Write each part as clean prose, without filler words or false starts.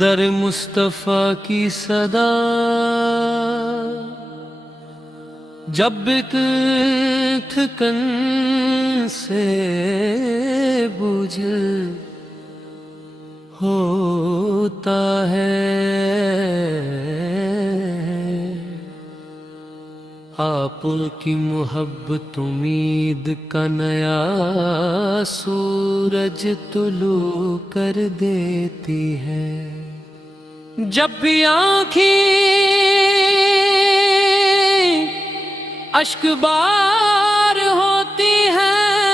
در مصطفیٰ کی صدا جب ایک تھکن سے بجھ ہوتا ہے، آپ کی محبت امید کا نیا سورج طلوع کر دیتی ہے۔ جب بھی آنکھیں اشک بار ہوتی ہیں،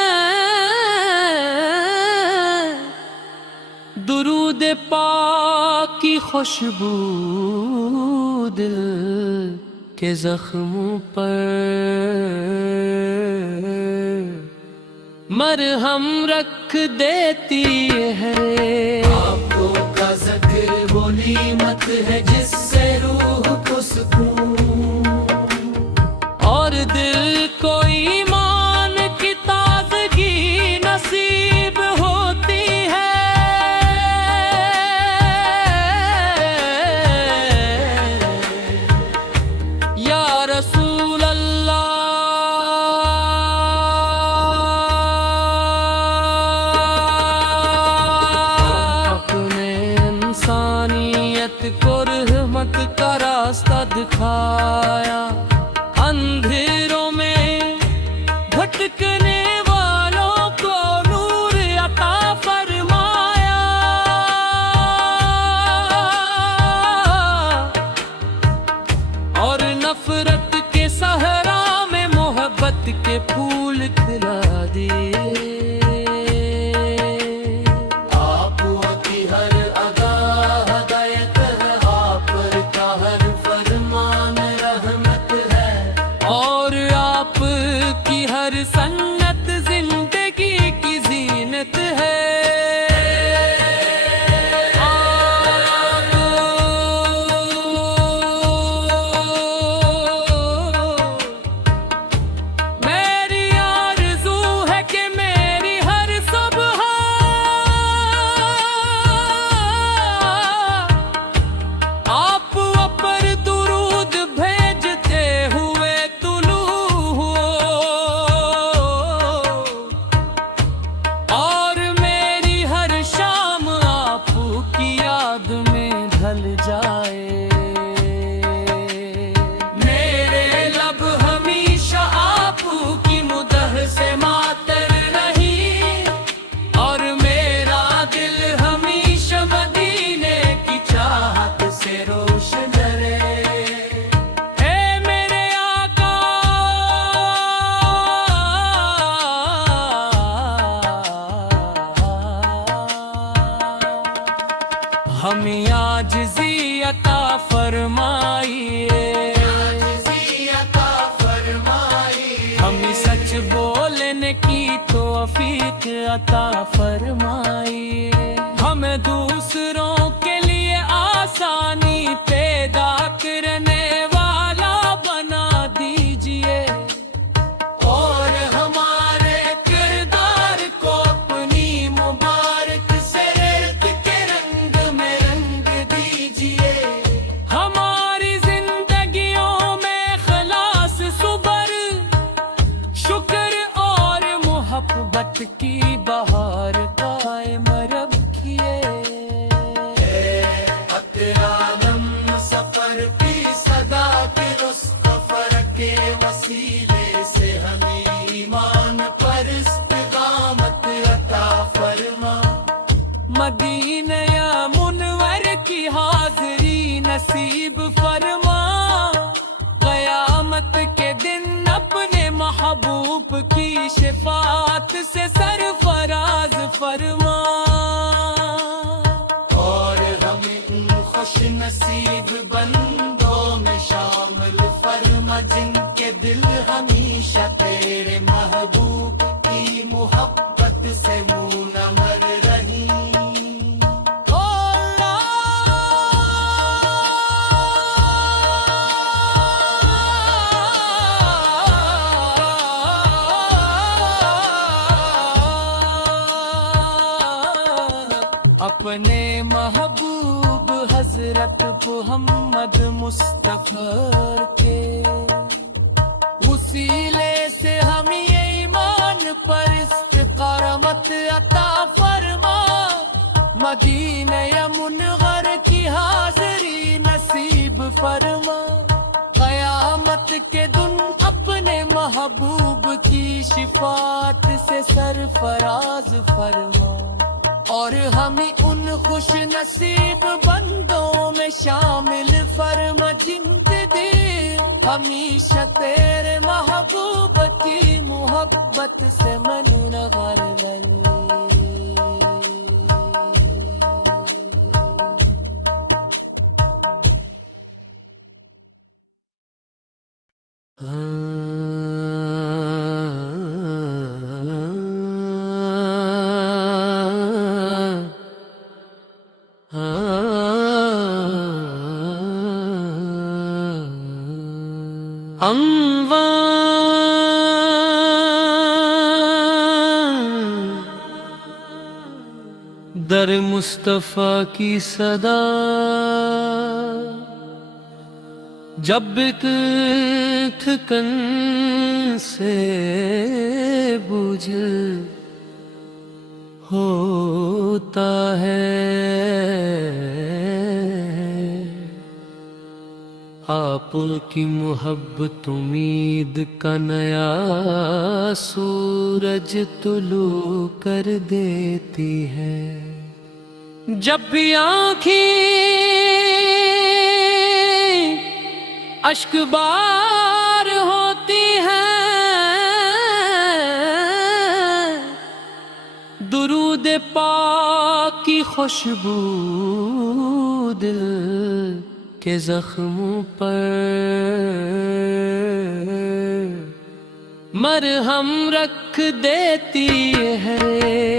درود پاک کی خوشبو دل کے زخموں پر مرہم رکھ دیتی ہے۔ آپ کا ذکر وہ نعمت ہے جس سے روح کو سکون اور دل کو ایمان کی تازگی نصیب ہوتی ہے۔ یا رسول اللہ، اپنے انسانیت کو رحمت کا راستہ دکھایا، اندھیروں میں بھٹکنے والوں کو نور عطا فرمایا۔ اور نفرت کے صحرا میں محبت کے پھول کھلا دیے۔ آپ کی ہر ادا ہدایت ہے، آپ کا ہر فرمان رحمت ہے، اور آپ کی ہر سنت زندگی کی زینت ہے۔ میری آرزو ہے کہ میری ہر صبح آپ پر درود بھیجتے ہوئے طلوع ہو، اور میری ہر شام آپ کی یاد میں ڈھل جائے۔ میرے لب ہمیشہ آپ کی مدح سے معطر رہی، اور میرا دل ہمیشہ مدینے کی چاہت سے روشن رہے۔ اے میرے آقا، ہمیں عاجزی عطا فرمائیے، عاجزی عطا فرمائی، ہمیں سچ بولنے کی توفیق عطا فرمائیے، ہمیں دوسروں کے لیے آسانی پیدا کرنے والا بنا دیجئے، اور ہمارے کردار کو اپنی مبارک سیرت کے رنگ میں رنگ دیجئے۔ ہماری زندگیوں میں خلاص، صبر، شکر اور محبت کی بہار قائم رکھیے۔ عالم سفر کی صدا کے رستفر کے وسیلے سے ہمیں ایمان پر استقامت عطا فرما۔ مدینہ یا منور کی حاضری نصیب فرما، قیامت کے دن اپنے محبوب کی شفاعت سے سرفراز فرما۔ اور ہمیں ان خوش نصیب بندوں میں شامل فرما جن کے دل ہمیشہ تیرے محبوب اپنے محبوب حضرت محمد مصطفی کے وسیلے سے ہم یہ ایمان پر استقامت عطا فرما، مدینہ منور کی حاضری نصیب فرما، قیامت کے دن اپنے محبوب کی شفاعت سے سرفراز فرما، اور ہمیں ان خوش نصیب بندوں میں شامل فرما جن کے دل ہمیشہ تیرے محبوب کی محبت سے منور لگے۔ در مصطفیٰ کی صدا جب تھکن سے بجھل ہوتا ہے، آپ کی محبت امید کا نیا سورج طلوع کر دیتی ہے، جب بھی آنکھیں اشک بار ہوتی ہیں، درود پاک کی خوشبو دل کے زخموں پر مرہم رکھ دیتی ہے۔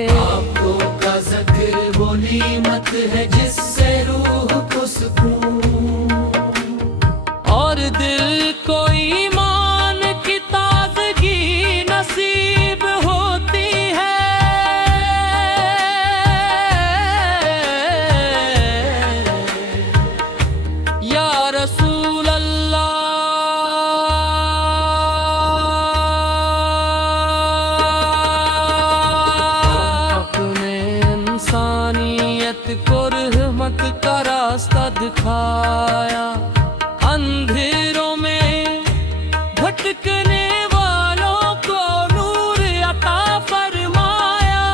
آنکھوں کا ذکر وہ نعمت ہے جس سے روح کو سکون، اور دل کو ایمان کی تازگی نصیب ہوتی ہے، یا رسول اللہ اپنے انسانیت کو رحمت کا راستہ دکھایا، اندھیروں میں بھٹکنے والوں کو نور عطا فرمایا،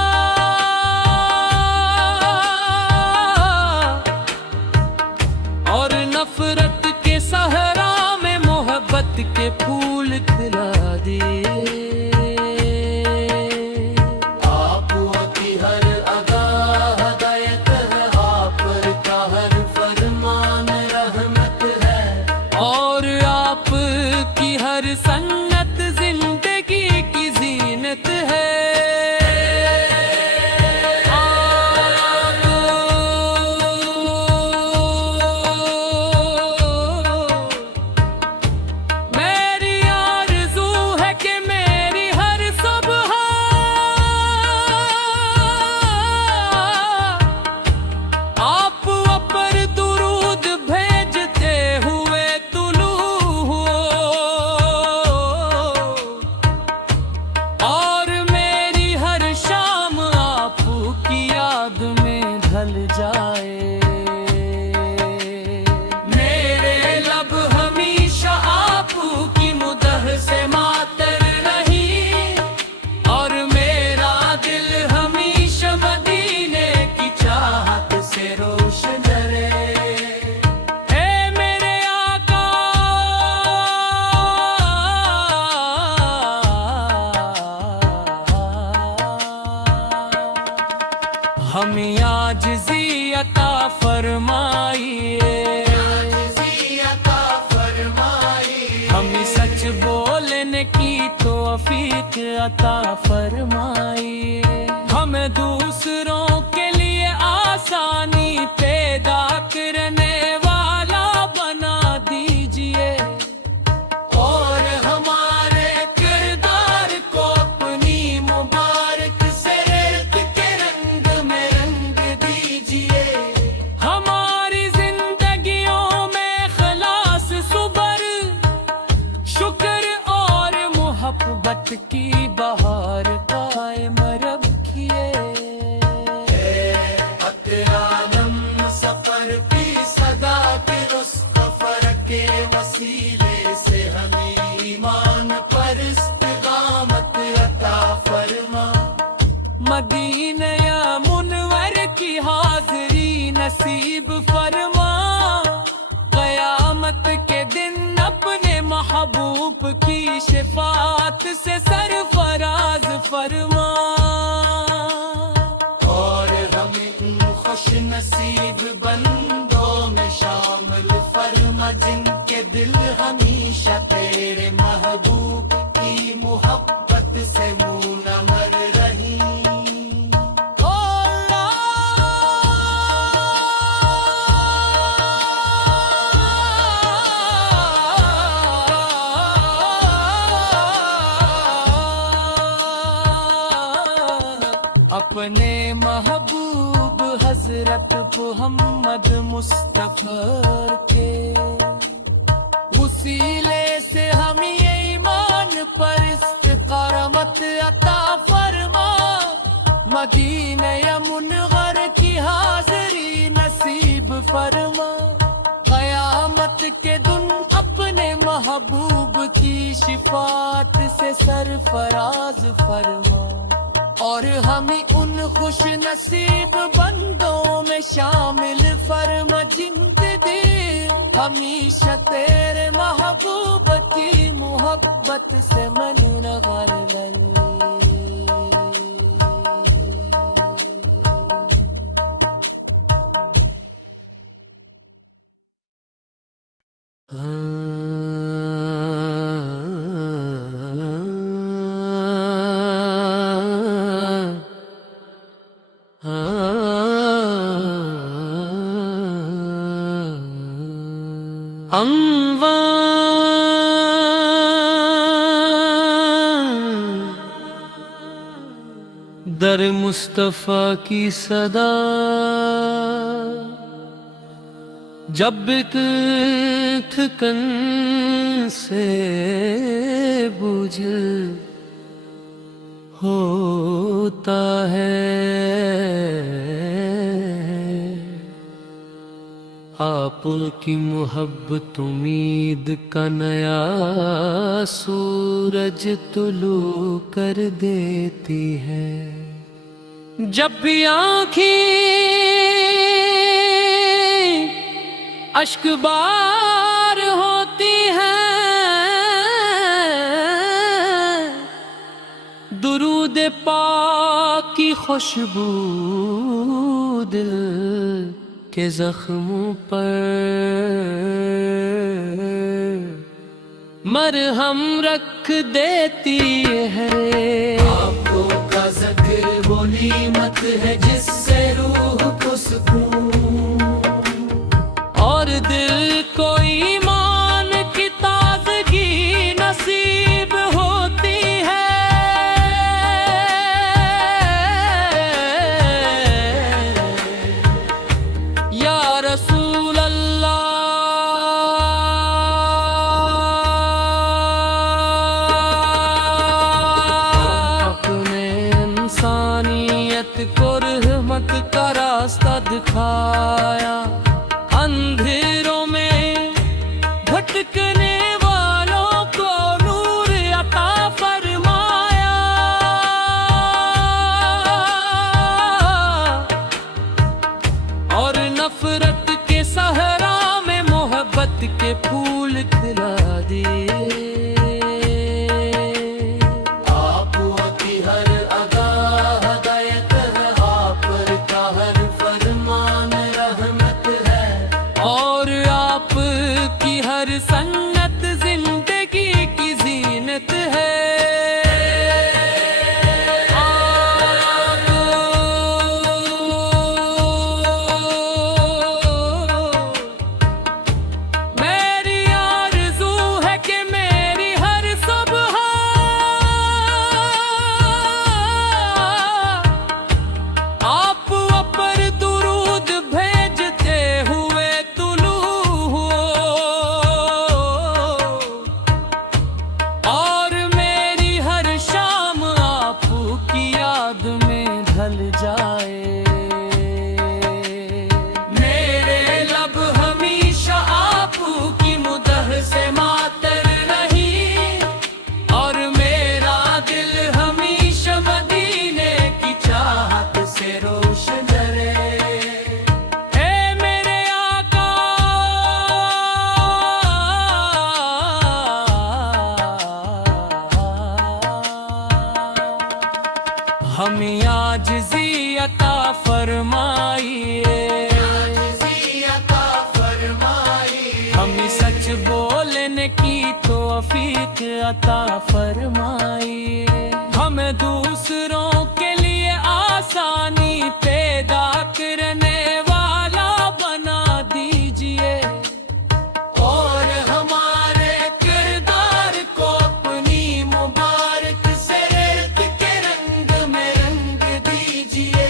اور نفرت کے صحرا میں محبت کے پھول کھلا دیے۔ آپ کی ہر ادا ہدایت ہے، آپ کا ہر فرمان رحمت ہے، اور آپ کی ہر سنت زندگی کی زینت ہے۔ میری آرزو ہے کہ میری ہر صبح آپ پر درود بھیجتے ہوئے طلوع ہو، اور میری ہر شام آپ کی یاد میں ڈھل جائے، میرے لب ہمیشہ آپ کی مدح سے معطر رہی، اور میرا دل ہمیشہ مدینے کی چاہت سے روشن رہے۔ اے میرے آقا ہمیں عاجزی عطا فرمائیے، عاجزی عطا فرمائی، ہمیں سچ بولنے کی توفیق عطا فرمائیے، ہمیں دوسروں کے لیے آسانی پیدا کرنے والا بنا دیجئے، اور ہمارے کردار کو اپنی مبارک سے ریت کے رنگ میں رنگ دیجئے۔ قیامت کی بہار قائم رکھیے عالم سفر کی صدا کے رستفر کے وسیلے سے ہمیں ایمان پر استقامت عطا فرما مدینہ یا منور کی حاضری نصیب فرما قیامت کے دن اپنے محبوب کی شفاعت سے سرفراز فرما اور ہمیں خوش نصیب بندوں میں شامل فرما جن کے دل ہمیشہ تیرے محبوب کی محبت سے منور رہی اپنے محبوب حضرت محمد مصطفی کے وسیلے سے ہمیں ایمان پر استقامت عطا فرما مدینہ یا منور کی حاضری نصیب فرما قیامت کے دن اپنے محبوب کی شفاعت سے سرفراز فرما اور ہمیں ان خوش نصیب بندوں میں شامل فرما جن کے دل ہمیشہ تیرے محبوب کی محبت سے منور رہے در مصطفیٰ کی صدا جب ایک تھکن سے بجھل ہوتا ہے آپ کی محبت امید کا نیا سورج طلوع کر دیتی ہے جب بھی آنکھیں اشک بار ہوتی ہیں درود پاک کی خوشبو دل کے زخموں پر مرہم رکھ دیتی ہے آنکھوں کا ذکر وہ نعمت ہے جس سے روح کو سکون اور دل کو ایمان کی تازگی نصیب ہوتی ہے یا رسول اللہ اپنے انسانیت کو رحمت ہمیں عاجزی عطا فرمائیے، ہمیں سچ بولنے کی توفیق عطا فرمائیے، ہمیں دوسروں کے لیے آسانی پیدا کرنے والا بنا دیجیے، اور ہمارے کردار کو اپنی مبارک سیرت کے رنگ میں رنگ دیجیے،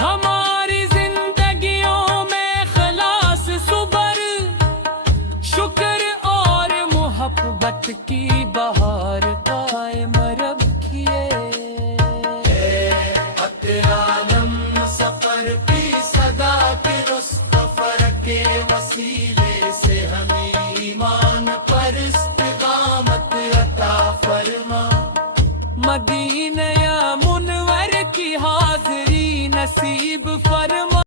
ہماری زندگیوں میں اخلاص، صبر، شکر اور محبت کی بہار قائم رکھیے۔ عالم سفر کی صدا کے رستفر کے وسیلے سے ہمیں ایمان پر استقامت عطا فرما، مدینہ منور کی حاضری نصیب